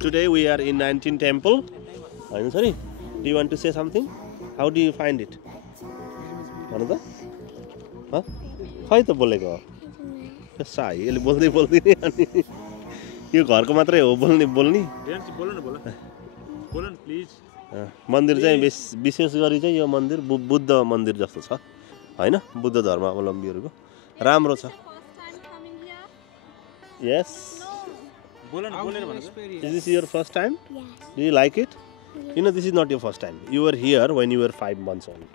Today we are in 19 Temple. I'm sorry. Do you want to say something? How do you find it? Another? Huh? Why to बोलेको? साई यसले बोल्दै बोल्दै नि अनि यो घरको मात्रै हो बोल्ने बोल्नी? बोल्नु न बोल्नु न प्लिज. मन्दिर चाहिँ विशेष गरी चाहिँ यो मन्दिर बुद्ध मन्दिर जस्तो छ हैन बुद्ध धर्मावलम्बीहरुको राम्रो छ. Yes. Is this your first time? Yes. Do you like it? Yes. You know this is not your first time. You were here when you were 5 months old.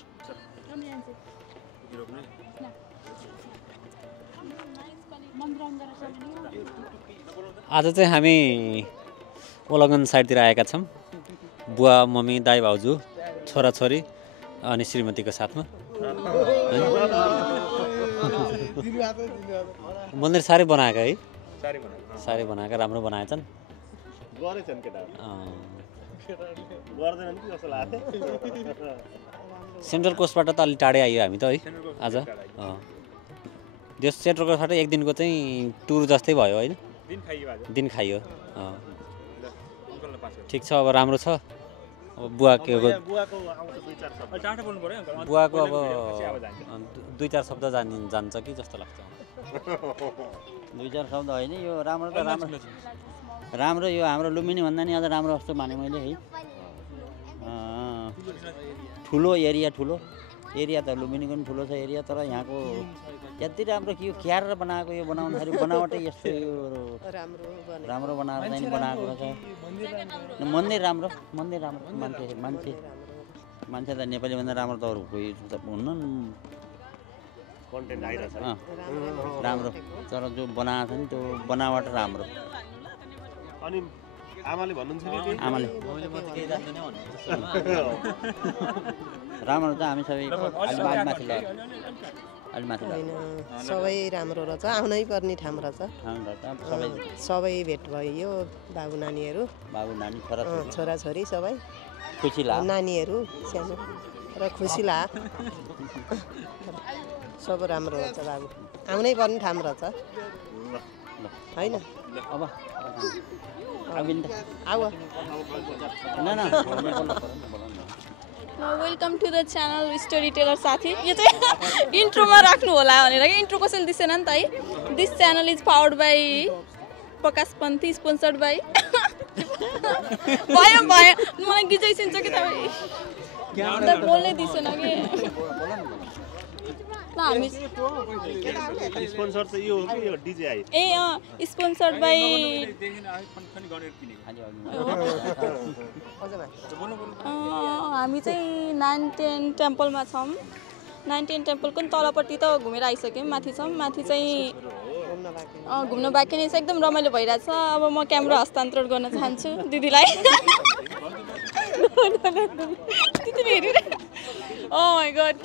आज चाहिँ हामी ओलगन साइडतिर आएका छौं. बुवा मम्मी दाइ भाउजू छोराछोरी अनि श्रीमतीको साथमा. मन्दिर सारै बनाएका है. सारै बनाएका राम्रो बनाएछन्. गरेछन् केटाहरु. गर्दैनन् कि जस्तो लाग्यो. सेन्ट्रल कोस्टबाट त अलि टाढै आइयो हामी त है आज. त्यो सेन्ट्रल कोस्टबाट एक दिनको चाहिँ टुर जस्तै भयो हैन. दिन खाइयो. ठिक छ अब राम्रो छ. अब बुवाको अब 2-4 शब्द जान्छ कि जस्तो लाग्छ. 2-4 शब्द होइन यो राम्रो त राम्रो यो हाम्रो लुम्बिनी भन्दा नि अझ राम्रो जस्तो माने मैले है. ठुलो एरिया त लुम्बिनीको पनि ठुलो छ एरिया तर यहाँको यति राम्रो कि यो क्यारेर बनाएको यो बनाउँदाखेरि बनावटै यस्तो यो राम्रो बनाएर चाहिँ बनाएको छ. मन्दिर राम्रो मान्छे त नेपाली भन्दा राम्रो त अरू कोही हुन्न कन्टेन्ट आइरहेछ. राम्रो तर जो बनाएको छ नि त्यो बनावट राम्रो. अनि आमाले भन्नुहुन्छ कि आमाले राम्रो छ. हामी सबै अलि माथि सबै राम्रो रहेछ. आउनै पर्ने ठाउँ रहेछ. सबै भेट भयो. बाबु नानी छोराछोरी सबै खुसी लाग्यो. नानीहरू सानो र खुसी लाग्यो. सब राम्रो रहेछ बाबु. आउनै पर्ने ठाउँ रहेछ हैन. अब welcome to the channel storyteller साथी. यो चाहिँ इन्ट्रोमा राख्नु होला भनेर कि इन्ट्रो कसैले दिसेन नि त है. This channel is powered by Prakash Panthi sponsored by भयो मलाई गिजै सिन्छ कि तपाईँ त बोल्नै दिसेन कि. हामी स्पोन्सर चाहिँ यो हो कि यो डीजे आइ. स्पोन्सर्ड बाई हामी चाहिँ 910 टेम्पलमा छौँ. 910 टेम्पलको नि तलपट्टि त घुमेर आइसक्यौँ. माथि छौँ. माथि चाहिँ घुम्नु बाँकी नै छ. एकदम रमाइलो भइरहेछ. अब म क्यामेरा हस्तान्तरण गर्न चाहन्छु दिदीलाई. Oh my god,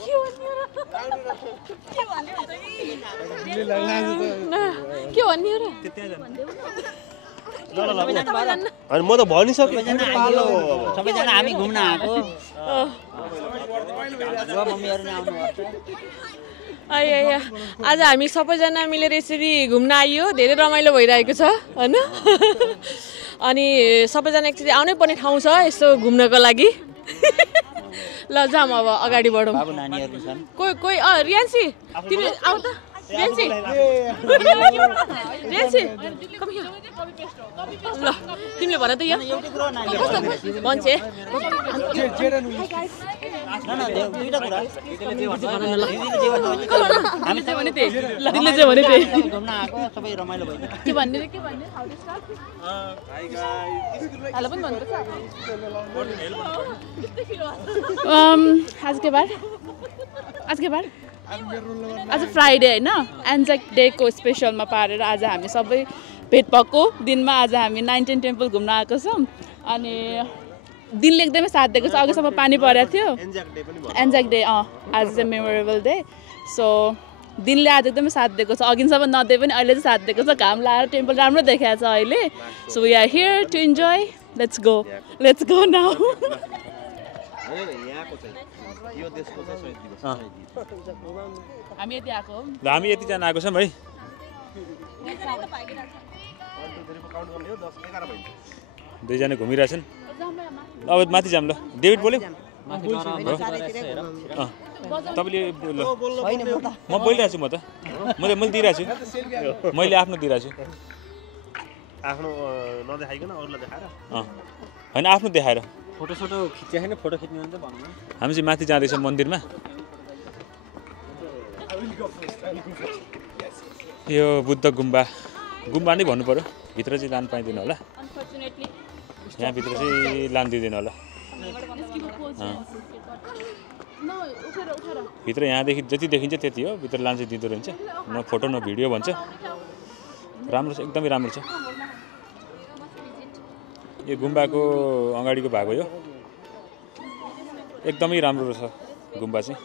के भन्ने र? अनि म त भनिसकेँ. सबैजना हामी घुम्न आएको. आज हामी सबैजना मिलेर यसरी घुम्न आइयो. धेरै रमाइलो भइरहेको छ हैन. अनि सबैजना एकचोटि आउनै पर्ने ठाउँ छ यसो घुम्नको लागि. ल जाम अब अगाडि बढौँ. कोही रियान्सी तिमी आऊ त. रियान्सी कम हियर. ल तिमीले भन त यहाँ मान्छे आज फ्राइडे होइन एन्जेक डेको स्पेसलमा पारेर आज हामी सबै भेट भएको दिनमा आज हामी 910 टेम्पल घुम्न आएको छौँ. अनि दिनले एकदमै साथ दिएको छ. अघिसम्म पानी परेको थियो. एन्जेक डे आज चाहिँ मेमोरेबल डे. सो दिनले आज एकदमै साथ दिएको छ. अघिसम्म नदिए पनि अहिले चाहिँ साथ दिएको छ. घाम लाएर टेम्पल राम्रो देखाएको छ अहिले. So we are here to enjoy. Let's go now. हामी यतिजना आएको छौँ है. दुईजना घुमिरहेछन् अब माथि जाऊँ ल डेभिड बोल्यो तपाईँले म बोलिरहेको छु म त मैले दिइरहेको छु मैले आफ्नो दिइरहेको छु आफ्नो नदेखाइकन अरूलाई देखाएर होइन आफ्नो देखाएर फोटो सोटो खिच्यो छैन फोटो खिच्नु भने त भन्नु हामी चाहिँ माथि जाँदैछौँ मन्दिरमा यो बुद्ध गुम्बा नै भन्नु पर्यो भित्र चाहिँ लानु पाइँदैन होला यहाँभित्र चाहिँ लानु दिँदैन होला भित्र यहाँदेखि जति देखिन्छ त्यति हो भित्र लान्छ दिँदो रहन्छ न फोटो न भिडियो भन्छ राम्रो छ एकदमै राम्रो छ यो गुम्बाको अगाडिको भाग हो यो एकदमै राम्रो छ गुम्बा चाहिँ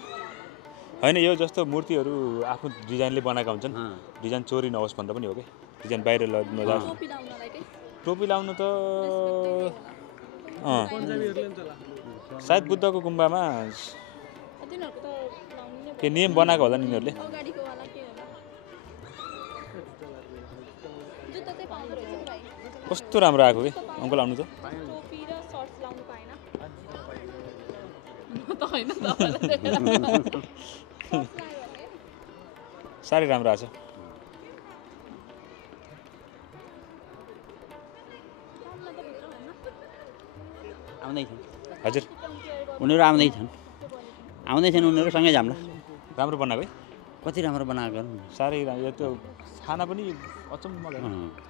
होइन यो जस्तो मूर्तिहरू आफ्नो डिजाइनले बनाएका हुन्छन् डिजाइन चोरी नहोस् भन्दा पनि हो कि डिजाइन बाहिर नजाओस् टोपी लाउनु त सायद बुद्धको गुम्बामा के नियम बनाएको होला नि यिनीहरूले कस्तो राम्रो आएको कि अङ्कल आउनु त साह्रै राम्रो आएको छ आउँदैछन् हजुर उनीहरू आउँदैछन् उनीहरूसँगै जाऊँ ल राम्रो बनाएको है कति राम्रो बनाएको साह्रै यो त्यो खाना पनि अचम्म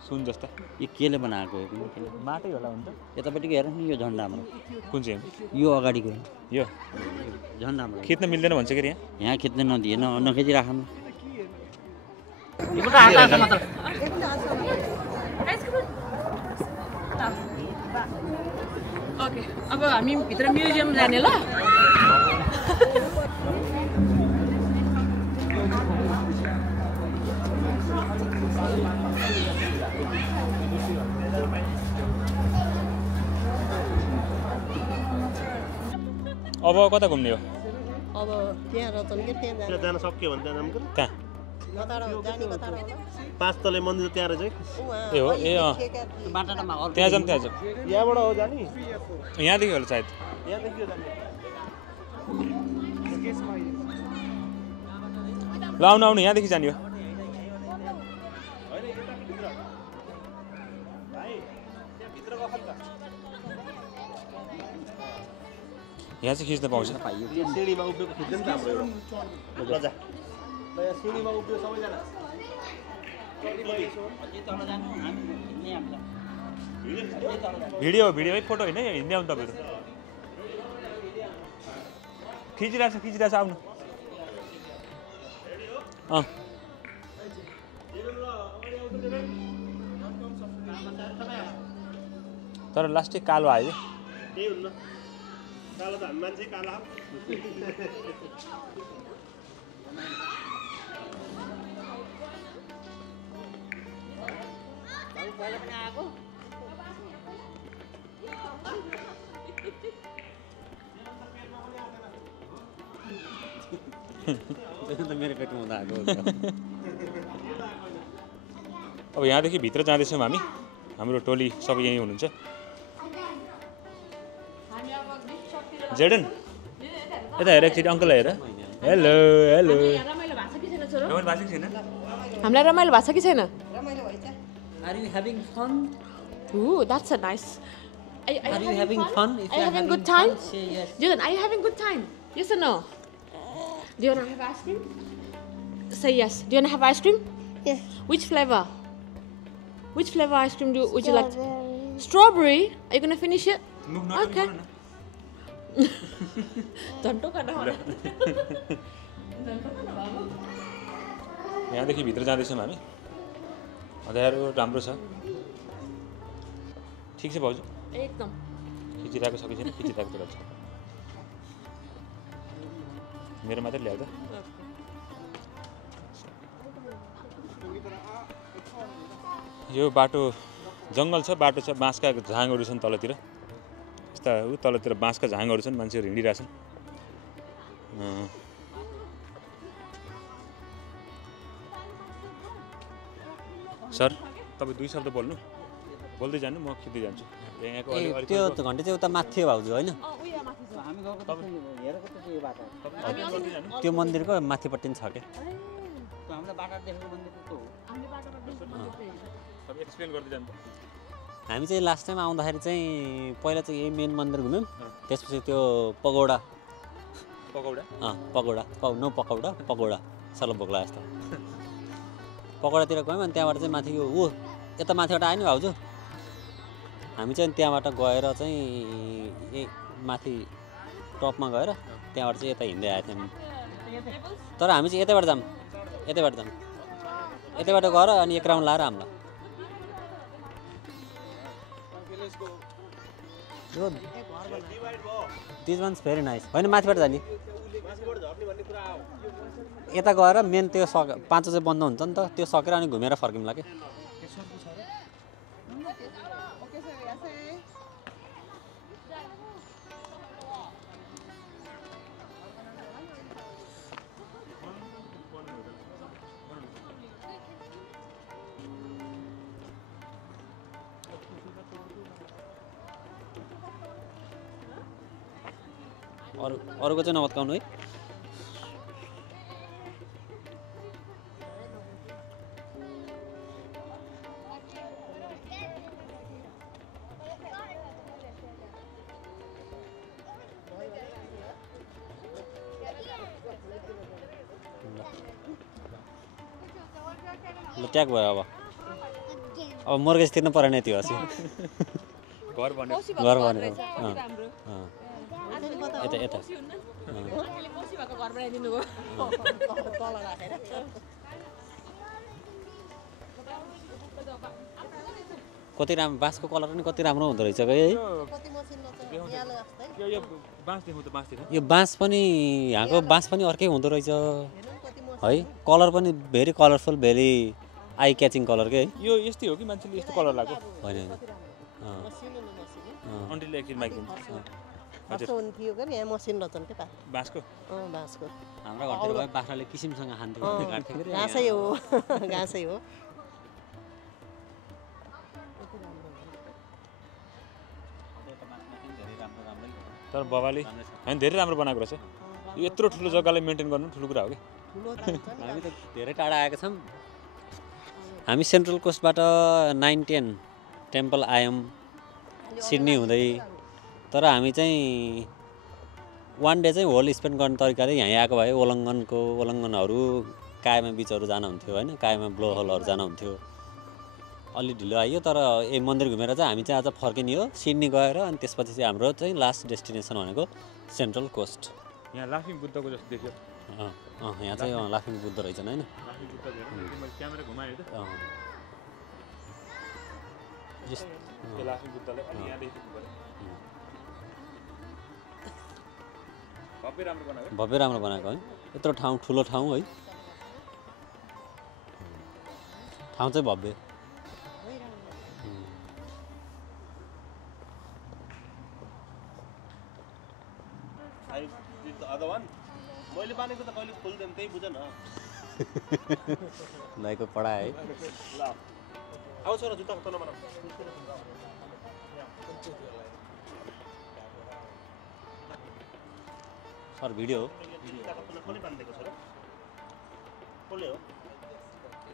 सुन जस्ता यो केले बनाएको हो माटै होला हुन्छ यतापट्टिको हेर नि यो झन् राम्रो कुन चाहिँ यो अगाडिको यो झन् राम्रो खिच्न मिल्दैन भन्छ कि यहाँ खिच्न नदिए नखिचिराख ओके अब हामी भित्र म्युजियम जाने ल अब कता घुम्ने हो अब त्यहाँ रतन के त्यहाँ जान सक्यो भने त्यहाँ जाऊँ कहाँ पाँच तले मन्दिर त्यहाँ रहेछ ए हो ए अँ त्यहाँ जाऊँ यहाँबाट हो जाने यहाँदेखि होला सायद यहाँदेखि हो जाने ल आउनु यहाँदेखि जाने हो यहाँ चाहिँ खिच्न पाउँछ सिँढीमा उभिएको खिच्दैन त हाम्रो एउटा ल यहाँ सिँढीमा उभियो सबैजना भिडियो है फोटो होइन हिँड्ने आउनु तपाईँहरू खिचिरहेछ आउनु तर लास्टै कालो आयो त्यही हुन्न कालो त हामी मान्छे कालो मेरो पेटमा हुँदा आएको अब यहाँदेखि भित्र जाँदैछौँ हामी हाम्रो टोली सबै यहीँ हुनुहुन्छ जेडन यता हेर एकचोटि अङ्कललाई हेर हेलो हामीलाई रमाइलो भएको छ कि छैन Are you having fun? Ooh, that's a nice. Are you having fun? If Are you you're having good time? fun, say yes. Jordan, are you having good time? Yes or no? Do you want to have ice cream? Say yes. Do you want to have ice cream? Yes. Which flavor? Which flavor ice cream would you like? Strawberry. Are you going to finish it? Okay. यहाँदेखि भित्र जाँदैछौँ हामी अँध्यारो राम्रो छ ठिक छ भाउजू एकदम खिचिरहेको छ कि छैन खिचिरहेको बेला छ मेरो मात्रै ल्याऊ त यो बाटो जङ्गल छ बाटो छ बाँसका झाङहरू छन् तलतिर यस्ता तलतिर बाँसका झाङहरू छन् मान्छेहरू हिँडिरहेछन् सर तपाईँ 2 शब्द बोल्नु बोल्दै जानु म खिच्दै जान्छु यहाँको ए त्यो घन्टे चाहिँ उता माथि थियो भाउजू होइन त्यो मन्दिरको माथिपट्टि छ के एक्सप्लेन गर्दै जानु हामी चाहिँ लास्ट टाइम आउँदाखेरि चाहिँ पहिला चाहिँ यही मेन मन्दिर घुम्यौँ त्यसपछि त्यो पगौडा पकौडा सल्लो भोक लाग्यो जस्तो पकौडातिर गयौँ अनि त्यहाँबाट चाहिँ माथि यो यता माथिबाट आयो नि भाउजू हामी चाहिँ त्यहाँबाट गएर चाहिँ माथि टपमा गएर त्यहाँबाट चाहिँ यता हिँड्दै आएको थियौँ तर हामी चाहिँ यतैबाट जाऊँ यतैबाट गएर अनि एक राउन्ड लाएर हामीलाई दिस वान्स भेरी नाइस होइन माथिबाट जाने यता गएर मेन त्यो 5 चाहिँ बन्द हुन्छ नि त त्यो सकेर अनि घुमेर फर्किउँला के अरूको चाहिँ नबत्काउनु है ल ट्याग भयो अब मोर्गेज तिर्नु परेन त्यो हसी घर भनेको यता यता कति राम्रो बाँसको कलर पनि कति राम्रो हुँदो रहेछ है यो बाँस पनि यहाँको बाँस पनि अर्कै हुँदो रहेछ है कलर पनि very colourful very I catching colour के यो यस्तै हो कि मान्छेले यस्तो कलर लाग्यो होइन बाँसको हाम्रो घरतिर भयो बाख्राले किसिमसँग खान्थ्यो घाँसै हो तर बाबाले होइन धेरै राम्रो बनाएको रहेछ यो यत्रो ठुलो जग्गालाई मेन्टेन गर्नु ठुलो कुरा हो कि हामी त धेरै टाढा आएका छौँ हामी सेन्ट्रल कोस्टबाट 9-10 टेम्पल आयौँ सिडनी हुँदै तर हामी चाहिँ वान डे चाहिँ होल स्पेन्ड गर्ने तरिकाले यहाँ आएको भए ओलङ्गनहरू कायमा बिचहरू जानुहुन्थ्यो होइन कायमा ब्लो होलहरू जानुहुन्थ्यो अलि ढिलो आइयो तर यही मन्दिर घुमेर चाहिँ हामी चाहिँ आज फर्किने हो सिडनी गएर अनि त्यसपछि चाहिँ हाम्रो चाहिँ लास्ट डेस्टिनेसन भनेको सेन्ट्रल कोस्ट यहाँ लाफिङ बुद्धको जस्तो देख्यो यहाँ चाहिँ लाफिङ बुद्ध रहेछन् होइन क्यामेरा घुमायो त लाफिङ बुद्धलाई अनि यहाँदेखि भव्य राम्रो बनाएको है यत्रो ठाउँ ठुलो ठाउँ है ठाउँ चाहिँ भव्य मैले बानेको त कहिले खोल्दैन त्यही बुझ न दाइको पढाइ है ल आउँछ र जुत्ताको तल बनाऊ सर भिडियो हो जुत्ताको तल कसले बानिदिएको छ र कसले हो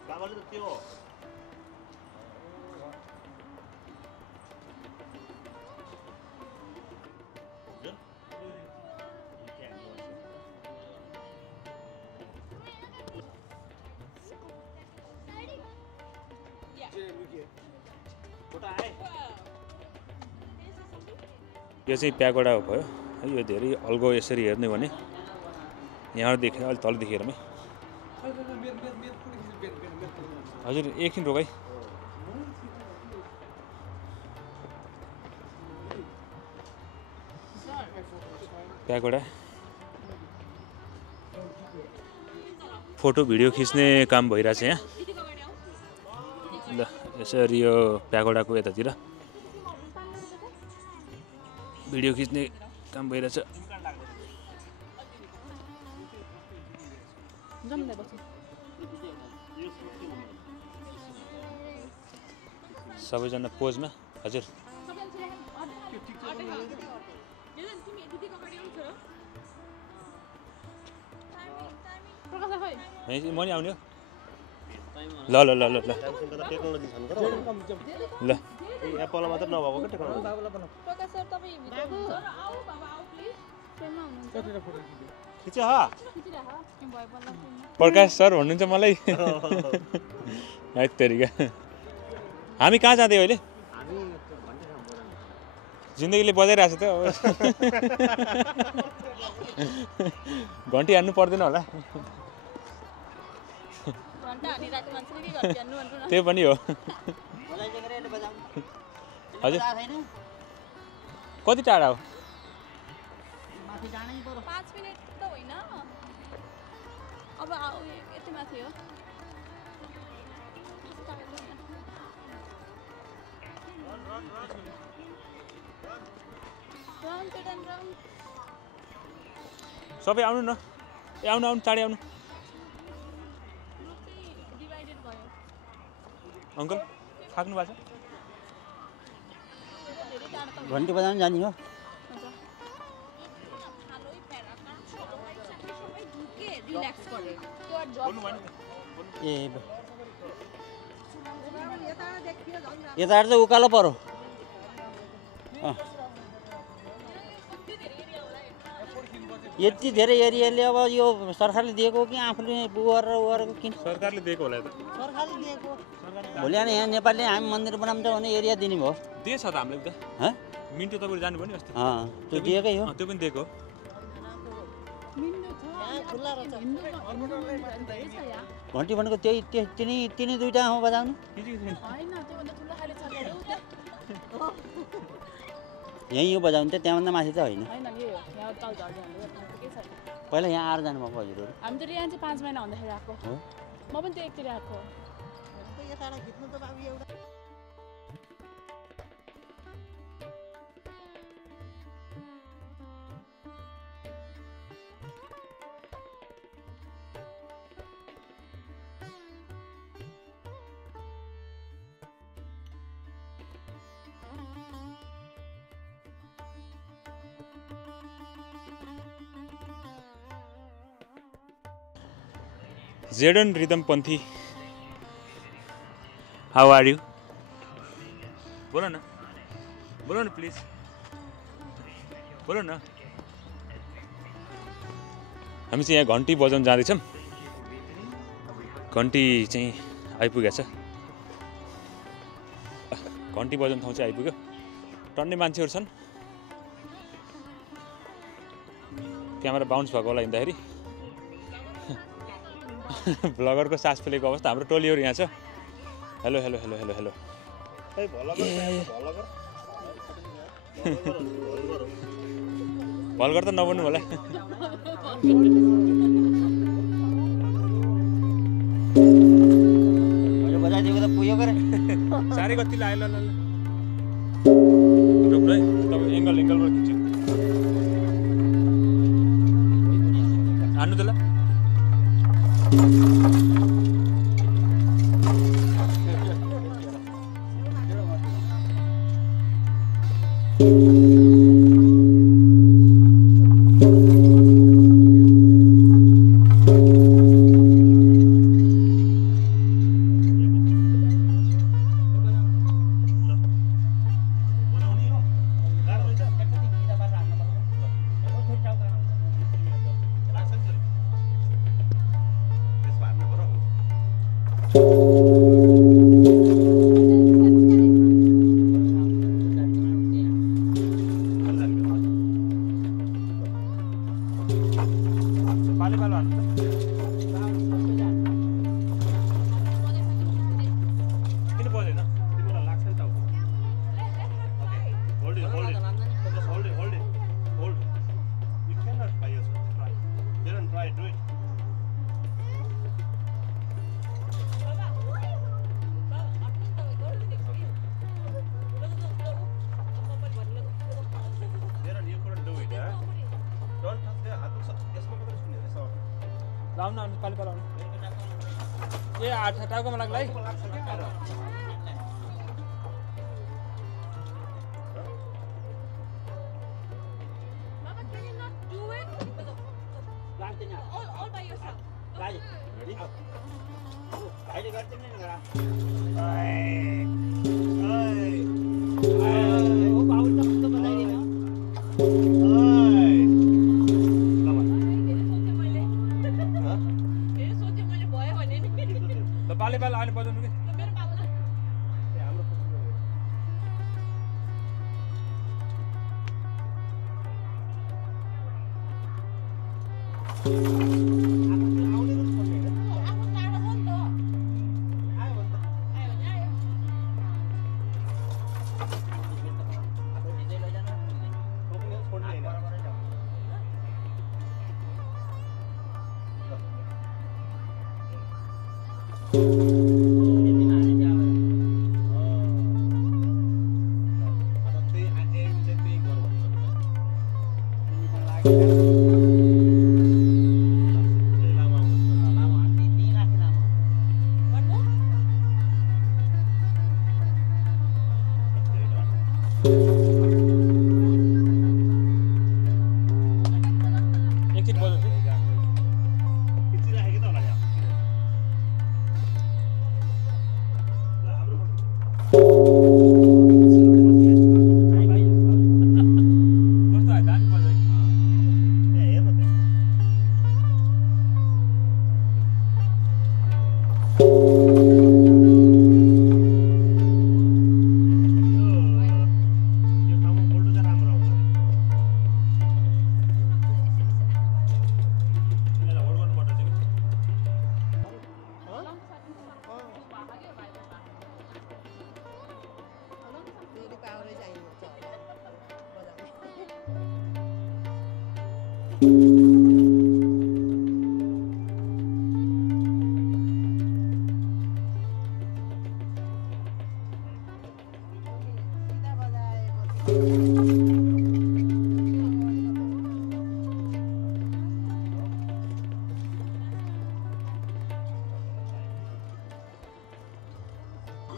बाबाले त त्यो यो चाहिँ प्यागोडा भयो है यो धेरै अल्गो यसरी हेर्ने भने यहाँदेखि अलि तलदेखि हेरौँ है हजुर एकछिन रोक है प्यागोडा फोटो भिडियो खिच्ने काम भइरहेछ यहाँ ल यसरी यो प्यागोडाको यतातिर भिडियो खिच्ने काम भइरहेछ सबैजना पोजमा हजुर म नि आउने हो ल ल ल ल ल टेक्नोलोजी छन् के ल एप्पलमा मात्र नभएको के टेक्नोलोजी प्रकाश सर तपाईँ भित्र हुनुहुन्छ आऊ बाबा आऊ प्लिज फ्रेममा हुनुहुन्छ खिच्यो हा भयो बल्ल प्रकाश सर भन्नुहुन्छ मलाई हैतरिका हामी कहाँ जाँदै अहिले जिन्दगीले बजाइरहेको छ त घन्टी हान्नु पर्दैन होला घन्टा हानिरहेको मान्छेले के घन्टी हान्नु भन्नु न त्यही पनि हो हजुर कति टाढा हो 5 मिनेट त होइन अब यति माथि हो सबै आउनु न ए आउनु आउनु चाँडै आउनु अङ्कल थाक्नु भएको छ घन्टी बजाउनु जाने हो ए यताबाट त उकालो पऱ्यो यति धेरै एरियाले अब यो सरकारले दिएको कि आफूले गरेर किन सरकारले दिएको होला त सरकारले दिएको भोलि अनि यहाँ नेपालले हामी मन्दिर बनाउँछ भने एरिया दिने भयो दिएछ त हामीले त मिन्टो तपाईँले जानुभयो नि अस्ति त्यो दिएकै हो त्यो पनि दिएको घन्टी भनेको त्यही तिनी दुईटा हो बजाउनु यहीँ हो बजाउनु त त्यहाँभन्दा माथि त होइन पहिला यहाँ आएर जानुभएको हजुरहरू हामी त यहाँ चाहिँ 5 महिना हुँदाखेरि आएको म पनि त्यो एकतिर आएको Jaden Rhythm Panthi how are you बोलो न प्लिज बोलो न हामी चाहिँ यहाँ घन्टी बजाउन जाँदैछौँ घन्टी चाहिँ आइपुगेछ घन्टी बजाउन ठाउँ चाहिँ आइपुग्यो टन्ने मान्छेहरू छन् क्यामेरा बााउन्स भएको होला हिँड्दाखेरि ब्लगरको सास फुलेको अवस्था हाम्रो टोलीहरू यहाँ छ hello hello hello hello hello भलगर त नबन्नु होला बजाइदिएको त पुग्यो गरे साह्रै कति लाग्यो ल रोक्नु है तपाईँ एङ्गलबाट खिच्छु हान्नु त ल लाउनु पाली पालाउनु ए 8 टाउकोमा लाग्ला है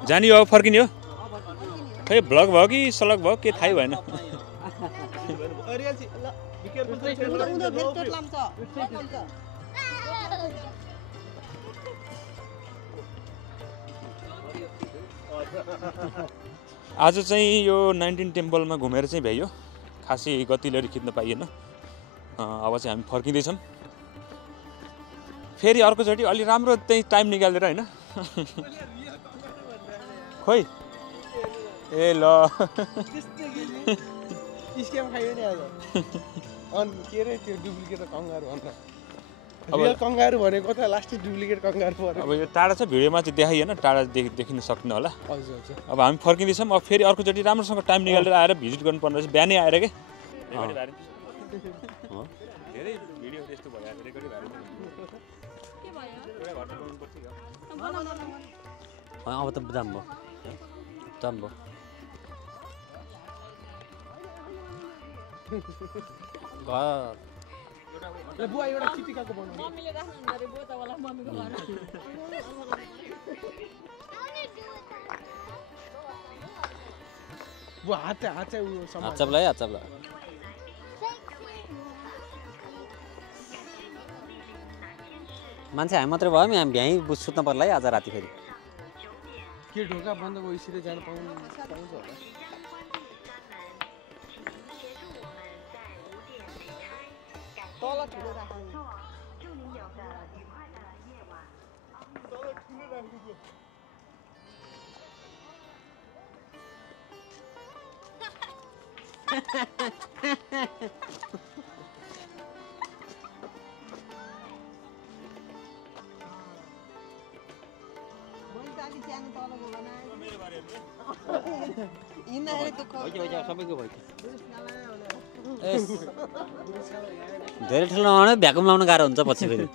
जानी हो फर्किने हो खै भ्लग भयो कि सलग भयो के थाहै भएन आज चाहिँ यो 19 टेम्पलमा घुमेर चाहिँ भ्याइयो खासै गतिले खिच्न पाइएन अब चाहिँ हामी फर्किँदैछौँ फेरि अर्कोचोटि अलि राम्रो त्यही टाइम निकालेर होइन खोइ ए ल स्क्याम खायो नि आज अन के रे त्यो डुप्लिकेट कंगारु भन्दा रियल कंगारु भनेको त लास्टै डुप्लिकेट कंगारु पर्यो अब यो टाढा छ भिडियोमा चाहिँ देखाइएन टाढा देखिन सक्ने होला हजुर अब हामी फर्किँदैछौँ अब फेरि अर्कोचोटि राम्रोसँग टाइम निकालेर आएर भिजिट गर्नुपर्ने रहेछ बिहानै आएर के धेरै भिडियो त्यस्तो भयो रेकर्ड भयो अब त जाम भयो बुवा एउटा चिटिकाको बनाउनु मम्मीले राख्नु गरे बुवा तबला मम्मीको घर बुवा हात चाहिँ उयो समाज हात चप्ला मान्छे हामी मात्रै भयो हामी भ्याइ सुत्न पर्ला है आज राति फेरि के ढोका बन्द भइसक्यो जान पाउँछ होला तल ठुलो राख्नु सबैको भयो धेरै ठुलो नभए भ्याकुम लाउनु गाह्रो हुन्छ पछि फेरि